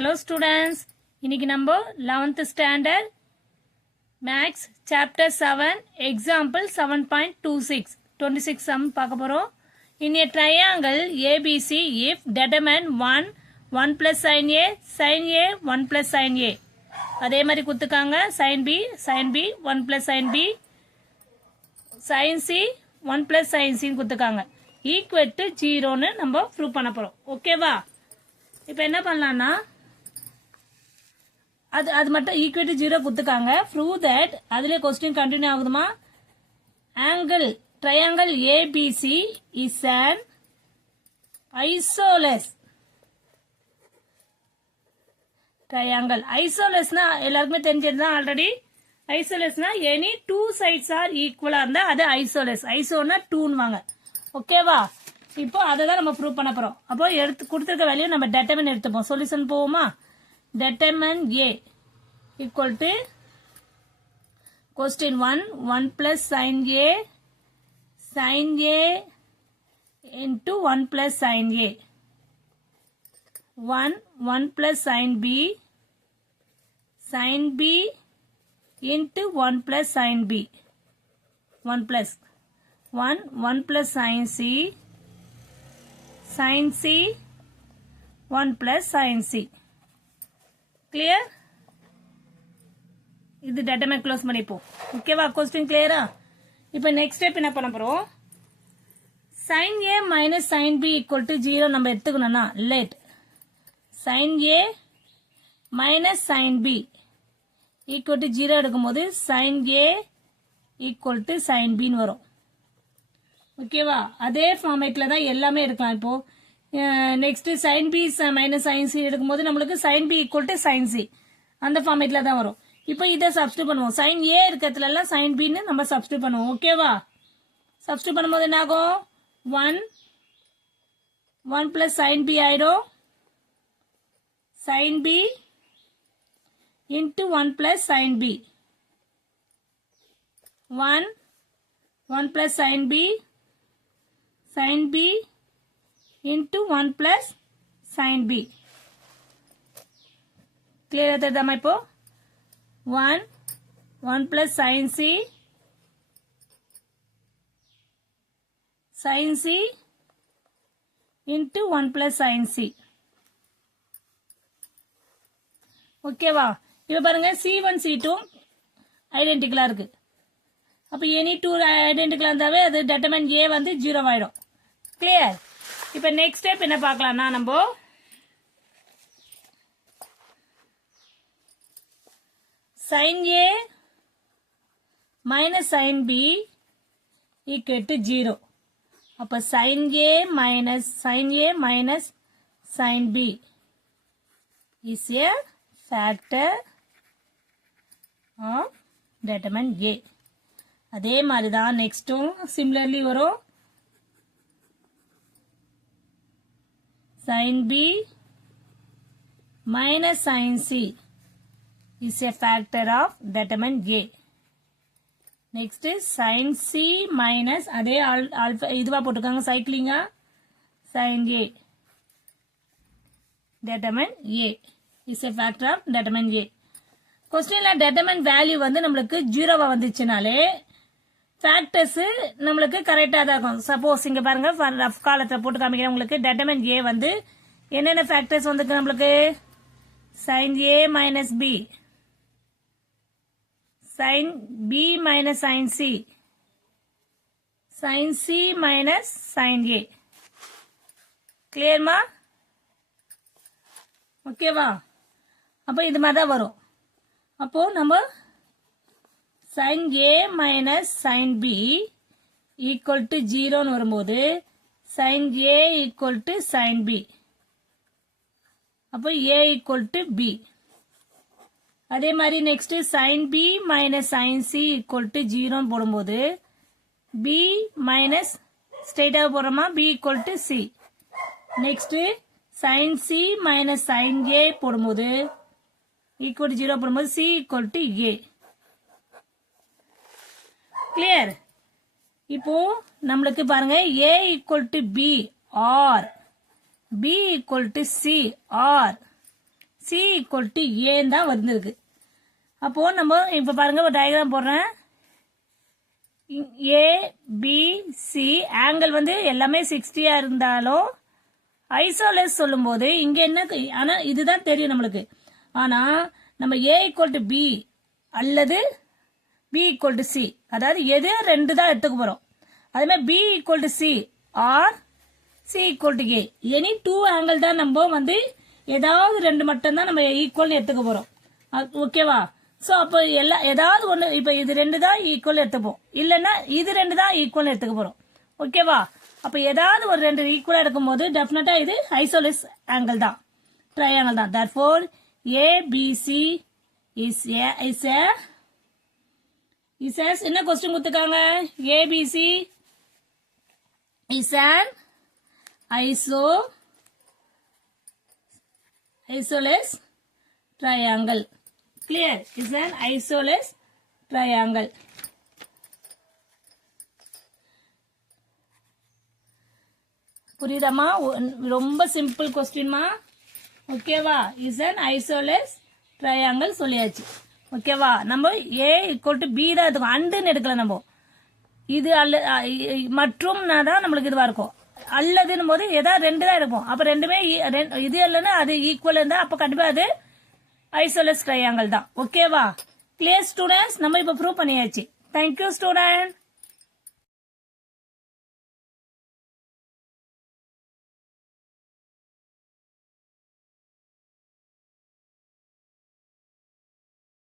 Hello students, இன்னைக்கு நம்ம 11th standard Maths chapter 7 example 7.26 26 sum பார்க்க போறோம். In a triangle ABC if determine 1 plus sin A 1 plus sin A அதே மாதிரி கொடுத்துக்காங்க sin B 1 plus sin B sin C 1 plus sin C கொடுத்துக்காங்க equal to 0 ன்னு நம்ம prove பண்ண போறோம். ஓகேவா? இப்போ என்ன பண்ணலாம்னா அது மட்டும் ஈக்குவல் டு 0 கொடுத்துக்காங்க. ப்ரூவ் தட் அதுல क्वेश्चन கண்டினியூ ஆகுதுமா. Triangle ABC is an isosceles triangle. ஐசோலஸ்னா எல்லாருக்குமே தெரிஞ்சதுதான் ஆல்ரெடி. ஐசோலஸ்னா எனி டூ சைட்ஸ் ஆர் ஈக்குவலா இருந்தா அது ஐசோலஸ். ஐசோனா டூன்வாங்க. ஓகேவா? இப்போ அதை தான் நம்ம ப்ரூவ் பண்ண போறோம். அப்போ கொடுத்துருக்க வேல்யூ நம்ம டெட்டர்மின் எடுத்துப்போம். சொல்யூஷன் போவோமா? determine A equal to question 1 plus sin A into 1 plus sin A 1 plus sin B into 1 plus sin B 1 plus 1 plus sin C 1 plus sin C. Clear? இது determine close பண்ணிப்போம். ஓகேவா? question clear? இப்போ next step என்ன பண்ண போறோம்? sin A minus sin B equal to 0 நம்ம எடுத்துக்கணும்னா let sin A minus sin B equal to 0 எடுக்கும்போது sin A equal to sin B ன்னு வரும். ஓகேவா? அதே ஃபார்மேட்ல தான் எல்லாமே எடுக்கலாம். இப்போ next sin B minus sin C எடுக்கும்போது நம்மளுக்கு sin B equal to sin C அந்த ஃபார்மேட்ல தான் வரும். இப்போ இதை சப்ஸ்டிட்யூட் பண்ணுவோம். sin A இருக்கிறதுல எல்லாம் sin B ன்னு நம்ம சப்ஸ்டிட்யூட் பண்ணுவோம். ஓகேவா? சப்ஸ்டிட்யூட் பண்ணும்போது என்ன ஆகும்? 1 plus sin B ஆயிடும். sin B into 1 plus sin B 1 plus sin B into 1 plus sin B. Clear ஆகுதா இப்போ? 1 plus sin C into 1 plus sin C. ஓகேவா? இப்போ பாருங்க C1 C2 ஐடென்டிக்கலா இருக்கு. அப்ப எனி டூ ஐடென்டிக்கலா இருந்தாவே அது determine A வந்து 0 ஆயிடும். கிளியர்? இப்ப நெக்ஸ்ட் ஸ்டெப் என்ன பார்க்கலாம்னா நம்ம sin A minus sin B equal to 0. அப்ப sin A minus sin B is a factor of determine A. அதே மாதிரி தான் நெக்ஸ்டும் சிமிலர்லி வரும். sin B minus sin C is a factor of determine A. Next is sin C minus அதே alpha இதுவா போட்டுருக்காங்க சைக்கிளிங்கா sin A determine A is a factor of determine A. கொஸ்டின்ல determine value வந்து நம்மளுக்கு 0வா வந்துச்சுனாலே ஃபேக்டர்ஸ் நம்மளுக்கு கரெக்டா தான் இருக்கும். சப்போஸ் இங்க பாருங்க ரஃப் காலத்துல போட்டு காமிக்கிறேன் உங்களுக்கு. determine A வந்து என்னென்ன ஃபேக்டர்ஸ் வந்துருக்கு நம்மளுக்கு? sin A minus B sin B minus sin C sin C minus sin A. கிளியர்மா? ஓகேவா? அப்போ இது மாதிரி தான் வரும். அப்போ நம்ம sin A minus sin B equal to 0 ன்னு வரும்போது sin A equal to sin B. அப்போ A equal to B. அதே மாதிரி next sin B minus sin C equal to 0 ன்னு போடும்போது B minus ஸ்ட்ரெயிட்டா போடுறோமா? B equal to C. Next sin C minus sin A போடும்போது equal to 0 போடும்போது C equal to A. Clear? இப்போ நம்மளுக்கு பாருங்க A equal to B or B equal to C or C C equal to ஏன்னு தான் வந்திருக்கு. அப்போ நம்ம இப்ப பாருங்க ஒரு டயக்ராம் போடுறேன். ஏபிசி ஆங்கிள் வந்து எல்லாமே 60 இருந்தாலும் ஐசோலேஸ் சொல்லும் போது இங்க என்ன, ஆனா இதுதான் தெரியும் நம்மளுக்கு. ஆனா நம்ம ஏ ஈக்குவல் டு பி அல்லது பி ஈக்குவல் டு சி, அதாவது எது ரெண்டு தான் எடுத்துக்க போறோம். அதே மாதிரி B equal to C or C equal to A, any 2 angle தான் நம்ம வந்து ஏதாவது ரெண்டு மட்டும் தான் நம்ம ஈக்குவல் எடுத்துக்க போறோம். ஓகேவா? சோ அப்போ ஏதாவது ஒண்ணு, இப்ப இது ரெண்டு தான் ஈக்குவல் எடுத்துப்போம், இல்லன்னா இது ரெண்டு தான் ஈக்குவல் எடுத்துக்க போறோம். ஓகேவா? அப்ப ஏதாவது ஒரு ரெண்டு ஈக்குவலா எடுக்கும் போது டெஃபினட்டா இது ஐசோலேஸ் ஆங்கிள் தான், ட்ரையாங்கிள் தான். therefore ஏபிசி இஸ் என்ன கொஸ்டின் கொடுத்துருக்காங்க? ABC is an isosceles triangle. Clear? Is an isosceles triangle. புரியுதாமா? ரொம்ப சிம்பிள் கொஸ்டின்மா. ஓகேவா? இஸ் an isosceles triangle சொல்லியாச்சு. ஓகேவா? நம்ம ஏ ஈக்குவல் டு பி தான் எடுத்துக்கோம், அண்டுன்னு எடுக்கல நம்ம. இது மற்றும் தான் நம்மளுக்கு இதுவா இருக்கும். அல்லதுன்னு போது ஏதாவது ரெண்டு தான் இருக்கும். அப்ப ரெண்டுமே இது இல்லைன்னா அது ஈக்குவல் இருந்தா அப்ப கண்டிப்பா அது ஐசோலேஸ் ட்ரையாங்கிள் தான். ஓகேவா? Clear students? நம்ம இப்ப ப்ரூவ் பண்ணியாச்சு. Thank you student.